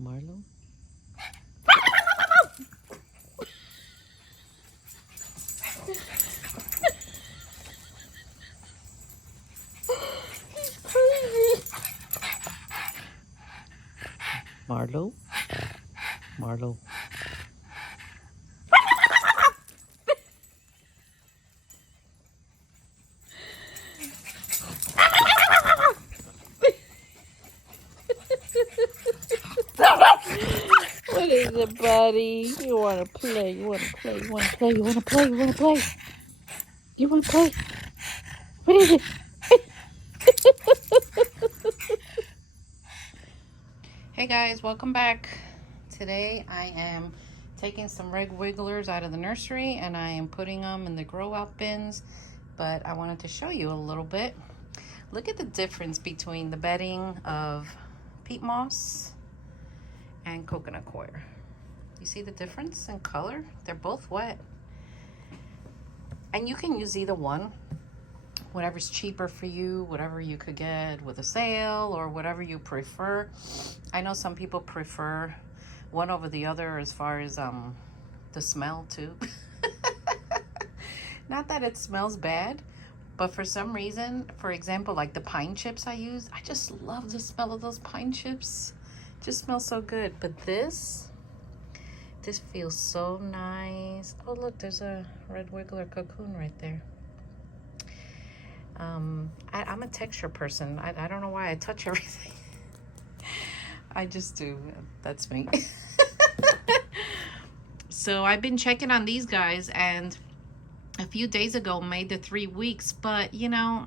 Marlo? He's crazy. Marlo? Marlo. What is it, buddy? You want to play? You want to play? You want to play? You want to play? You want to play? You want to play? What is it? Hey guys, welcome back. Today I am taking some reg wigglers out of the nursery and I am putting them in the grow out bins, but I wanted to show you a little bit. Look at the difference between the bedding of peat moss and coconut coir. You see the difference in color? They're both wet. And you can use either one, whatever's cheaper for you, whatever you could get with a sale or whatever you prefer. I know some people prefer one over the other as far as the smell too. Not that it smells bad, but for some reason, for example, like the pine chips I use, I just love the smell of those pine chips. It just smells so good. But this feels so nice. Oh look, there's a red wiggler cocoon right there. I'm a texture person. I don't know why I touch everything. I just do. That's me. So I've been checking on these guys, and a few days ago made the 3 weeks, but you know,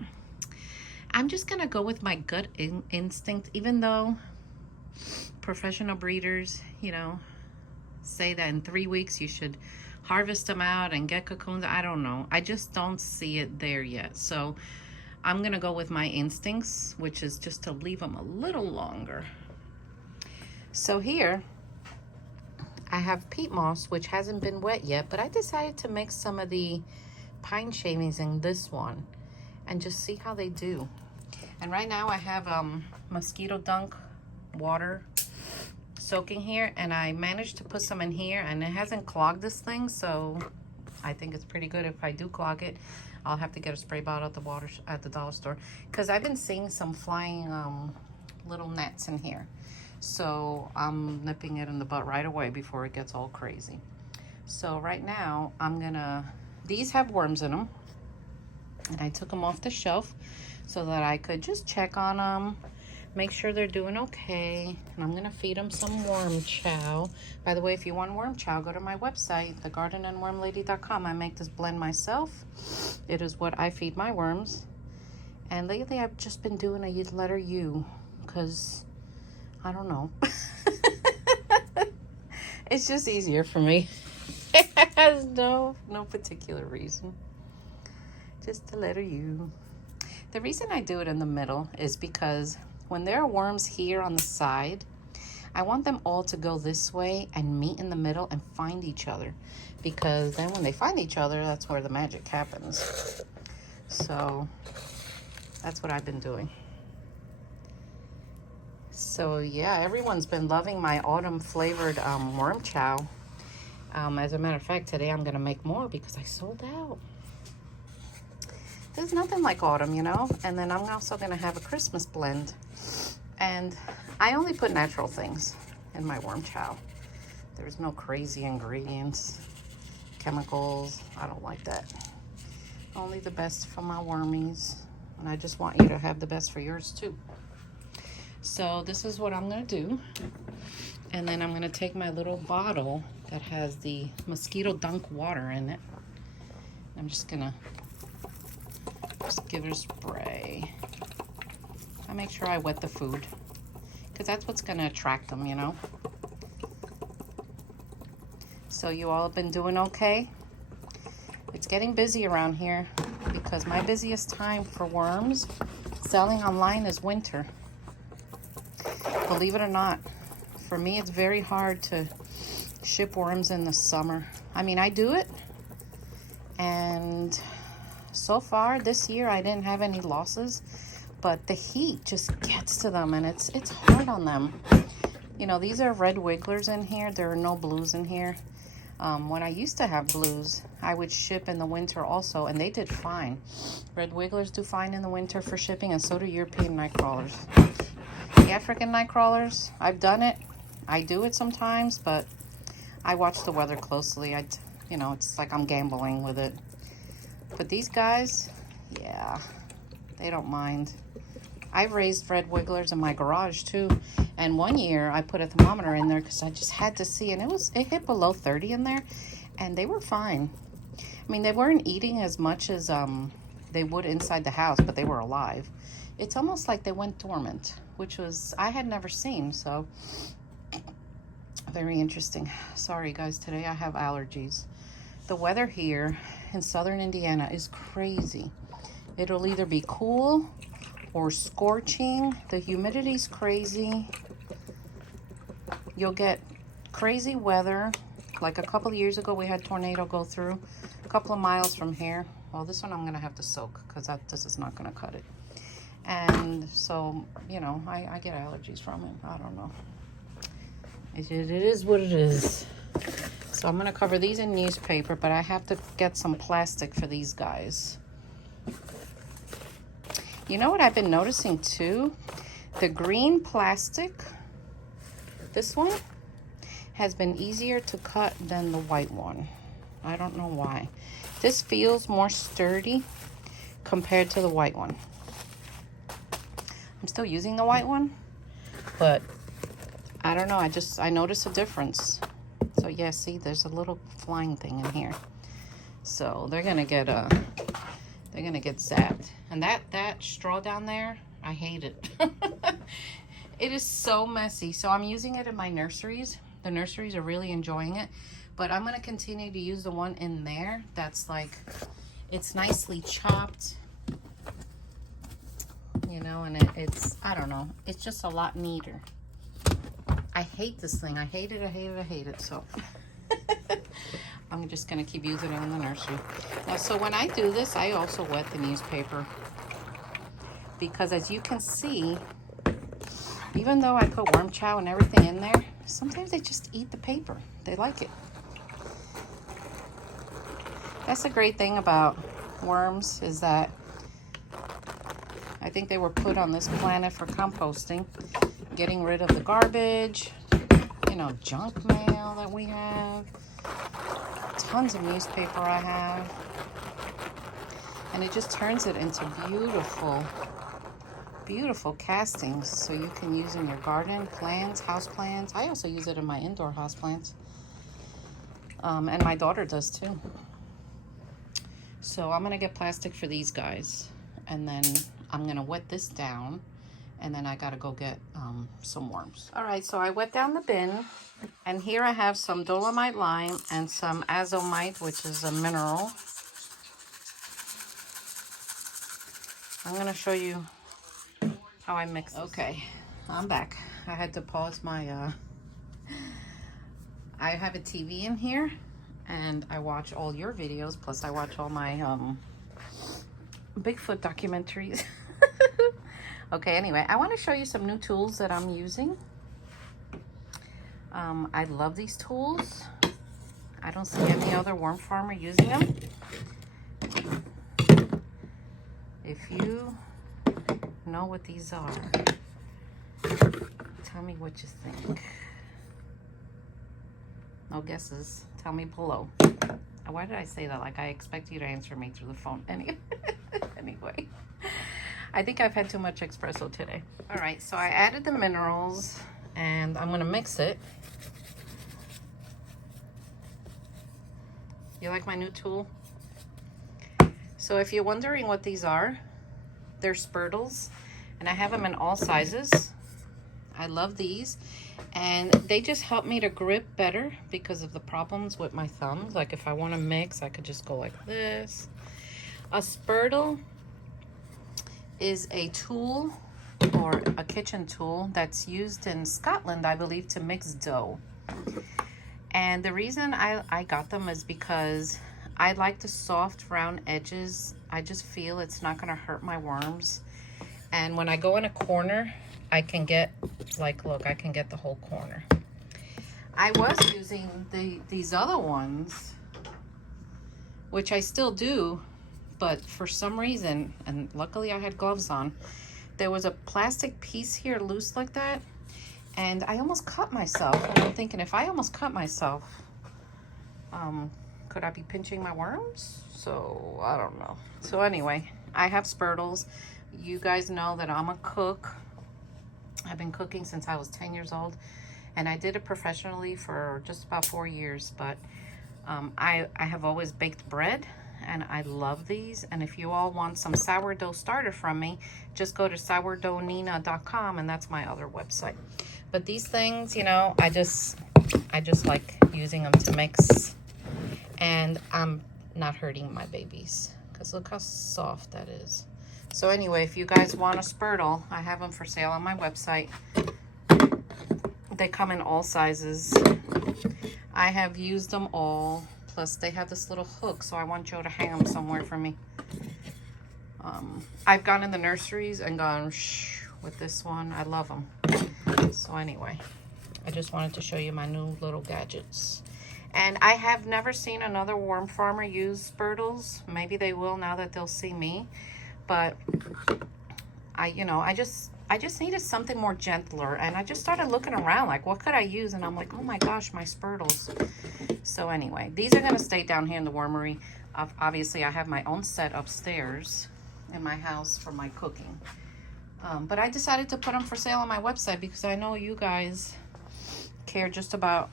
I'm just gonna go with my gut instinct, even though professional breeders, you know, say that in 3 weeks you should harvest them out and get cocoons. I don't know. I just don't see it there yet. So I'm gonna go with my instincts, which is just to leave them a little longer. So here I have peat moss, which hasn't been wet yet, but I decided to mix some of the pine shavings in this one and just see how they do. And right now I have mosquito dunk water soaking here, and I managed to put some in here, and it hasn't clogged this thing, so I think it's pretty good. If I do clog it, I'll have to get a spray bottle at the dollar store, because I've been seeing some flying little gnats in here, so I'm nipping it in the butt right away before it gets all crazy. So right now these have worms in them, and I took them off the shelf so that I could just check on them, make sure they're doing okay. And I'm gonna feed them some worm chow. By the way, if you want worm chow, go to my website, thegardenandwormlady.com. I make this blend myself. It is what I feed my worms. And lately I've just been doing a letter U, because I don't know. It's just easier for me. It has no particular reason. Just the letter U. The reason I do it in the middle is because when there are worms here on the side, I want them all to go this way and meet in the middle and find each other, because then when they find each other, that's where the magic happens. So that's what I've been doing. So yeah, everyone's been loving my autumn flavored worm chow. As a matter of fact, today I'm gonna make more because I sold out. There's nothing like autumn, you know? And then I'm also gonna have a Christmas blend. And I only put natural things in my worm chow. There's no crazy ingredients, chemicals. I don't like that. Only the best for my wormies. And I just want you to have the best for yours too. So this is what I'm gonna do. And then I'm gonna take my little bottle that has the mosquito dunk water in it. I'm just gonna give it a spray. I make sure I wet the food, because that's what's gonna attract them, you know. So you all have been doing okay? It's getting busy around here, because my busiest time for worms selling online is winter. Believe it or not, for me it's very hard to ship worms in the summer. I mean, I do it, and so far this year I didn't have any losses, but the heat just gets to them, and it's hard on them. You know, these are red wigglers in here. There are no blues in here. When I used to have blues, I would ship in the winter also, and they did fine. Red wigglers do fine in the winter for shipping, and so do European night crawlers. The African night crawlers, I've done it. I do it sometimes, but I watch the weather closely. You know, it's like I'm gambling with it. But these guys, yeah, they don't mind. I've raised red wigglers in my garage too. And one year I put a thermometer in there because I just had to see, and it hit below 30 in there, and they were fine. I mean, they weren't eating as much as they would inside the house, but they were alive. It's almost like they went dormant, which was, I had never seen, so very interesting. Sorry guys, today I have allergies. The weather here in southern Indiana is crazy. It'll either be cool or scorching. The humidity's crazy. You'll get crazy weather. Like a couple of years ago, we had a tornado go through a couple of miles from here. Well, this one I'm gonna have to soak because this is not gonna cut it. And so, you know, I get allergies from it. I don't know. It is what it is. So I'm gonna cover these in newspaper, but I have to get some plastic for these guys. You know what I've been noticing too? The green plastic, this one, has been easier to cut than the white one. I don't know why. This feels more sturdy compared to the white one. I'm still using the white one, but I don't know. I noticed a difference. So yeah, see, there's a little flying thing in here. So they're gonna get zapped. And that straw down there, I hate it. It is so messy. So I'm using it in my nurseries. The nurseries are really enjoying it. But I'm gonna continue to use the one in there that's like, it's nicely chopped. You know, and it's, I don't know, it's just a lot neater. I hate this thing. I hate it. So I'm just going to keep using it in the nursery. Now, so when I do this, I also wet the newspaper. Because as you can see, even though I put worm chow and everything in there, sometimes they just eat the paper. They like it. That's the great thing about worms, is that I think they were put on this planet for composting, getting rid of the garbage, you know, junk mail that we have, tons of newspaper I have, and it just turns it into beautiful, beautiful castings so you can use in your garden, plants, house plants. I also use it in my indoor house plants, and my daughter does too. So I'm gonna get plastic for these guys, and then I'm gonna wet this down, and then I gotta go get some worms. All right, so I wet down the bin, and here I have some dolomite lime and some azomite, which is a mineral. I'm gonna show you how I mix this. Okay, I'm back. I had to pause my, I have a TV in here, and I watch all your videos, plus I watch all my Bigfoot documentaries. Okay, anyway, I want to show you some new tools that I'm using. I love these tools. I don't see any other worm farmer using them. If you know what these are, tell me what you think. No guesses. Tell me below. Why did I say that? Like I expect you to answer me through the phone. Anyway, I think I've had too much espresso today. All right, so I added the minerals, and I'm gonna mix it. You like my new tool? So if you're wondering what these are, they're Spurtles, and I have them in all sizes. I love these, and they just help me to grip better because of the problems with my thumbs. Like if I want to mix, I could just go like this. A Spurtle is a tool, or a kitchen tool, that's used in Scotland, I believe, to mix dough. And the reason I got them is because I like the soft round edges. I just feel it's not going to hurt my worms. And when I go in a corner I can get, like, look, I can get the whole corner. I was using these other ones, which I still do, but for some reason, and luckily I had gloves on, there was a plastic piece here loose like that, and I almost cut myself. And I'm thinking, if I almost cut myself, could I be pinching my worms? So I don't know. So anyway, I have Spurtles. You guys know that I'm a cook. I've been cooking since I was 10 years old, and I did it professionally for just about 4 years, but I have always baked bread, and I love these. And if you all want some sourdough starter from me, just go to sourdougnina.com, and that's my other website. But these things, you know, I just like using them to mix, and I'm not hurting my babies, because look how soft that is. So anyway, if you guys want a Spurtle, I have them for sale on my website. They come in all sizes. I have used them all. Plus, they have this little hook, so I want Joe to hang them somewhere for me. I've gone in the nurseries and gone shh with this one. I love them. So anyway, I just wanted to show you my new little gadgets. And I have never seen another worm farmer use Spurtles. Maybe they will now that they'll see me. But I just needed something more gentler, and I just started looking around like, what could I use? And I'm like, oh my gosh, my Spurtles. So anyway, these are gonna stay down here in the wormery. Obviously, I have my own set upstairs in my house for my cooking. But I decided to put them for sale on my website because I know you guys care just about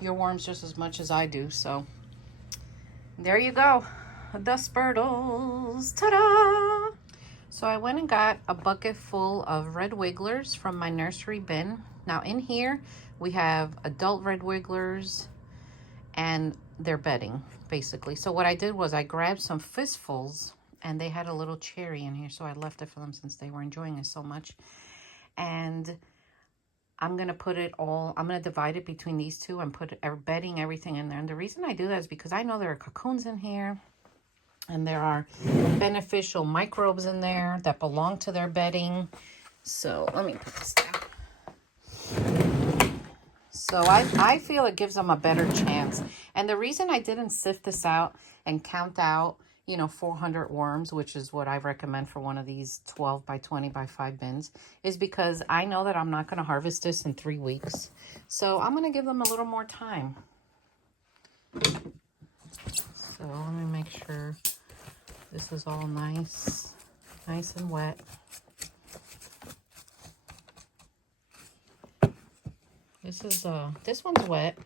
your worms just as much as I do. So there you go, the Spurtles. Ta-da! So I went and got a bucket full of red wigglers from my nursery bin. Now in here we have adult red wigglers and their bedding, basically. So what I did was I grabbed some fistfuls, and they had a little cherry in here, so I left it for them since they were enjoying it so much. And I'm gonna put it all, I'm gonna divide it between these two and put bedding, everything in there. And the reason I do that is because I know there are cocoons in here, and there are beneficial microbes in there that belong to their bedding. So let me put this down. So I feel it gives them a better chance. And the reason I didn't sift this out and count out, 400 worms, which is what I recommend for one of these 12 by 20 by 5 bins, is because I know that I'm not going to harvest this in 3 weeks. So I'm going to give them a little more time. So let me make sure this is all nice and wet. This one's wet,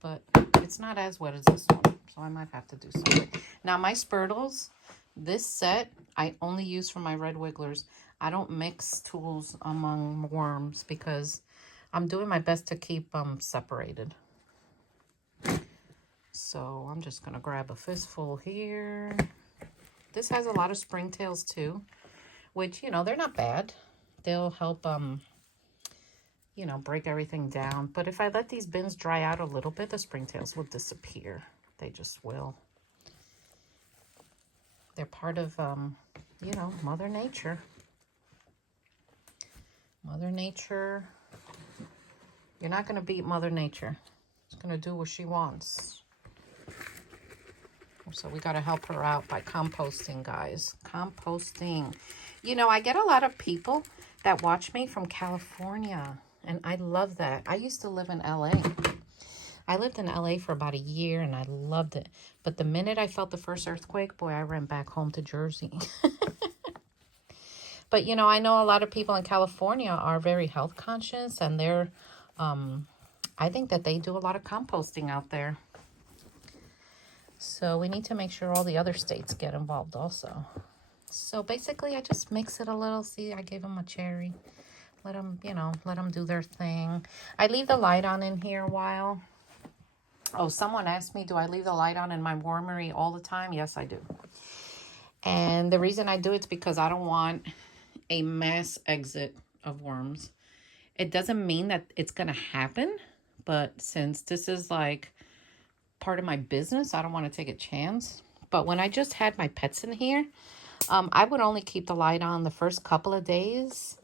but it's not as wet as this one, so I might have to do something. Now my Spurtles, this set I only use for my red wigglers. I don't mix tools among worms because I'm doing my best to keep them separated. So I'm just gonna grab a fistful here. This has a lot of springtails too, which, they're not bad. They'll help, break everything down. But if I let these bins dry out a little bit, the springtails will disappear. They just will. They're part of, Mother Nature. Mother Nature. You're not going to beat Mother Nature. She's going to do what she wants. So we got to help her out by composting, guys. Composting. I get a lot of people that watch me from California, and I love that. I used to live in LA. I lived in LA for about a year, and I loved it. But the minute I felt the first earthquake, boy, I ran back home to Jersey. But, I know a lot of people in California are very health conscious, and they're, I think that they do a lot of composting out there. So we need to make sure all the other states get involved also. So basically, I just mix it a little. See, I gave them a cherry. Let them, let them do their thing. I leave the light on in here a while. Oh, someone asked me, do I leave the light on in my wormery all the time? Yes, I do. And the reason I do it is because I don't want a mass exit of worms. It doesn't mean that it's going to happen, but since this is like part of my business, I don't want to take a chance. But when I just had my pets in here, I would only keep the light on the first couple of days,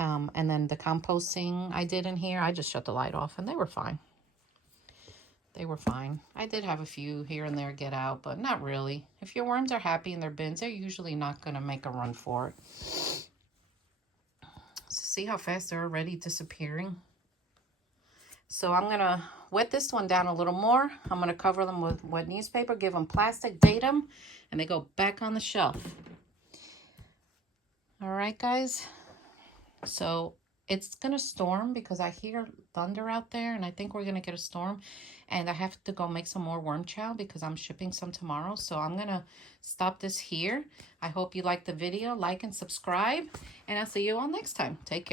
And then the composting I did in here, I just shut the light off and they were fine. They were fine. I did have a few here and there get out, but not really. If your worms are happy in their bins, they're usually not going to make a run for it. So see how fast they're already disappearing? So I'm going to wet this one down a little more. I'm going to cover them with wet newspaper, give them plastic, date them, and they go back on the shelf. All right, guys. So it's going to storm because I hear thunder out there, and I think we're going to get a storm. And I have to go make some more worm chow because I'm shipping some tomorrow. So I'm going to stop this here. I hope you liked the video. Like and subscribe. And I'll see you all next time. Take care.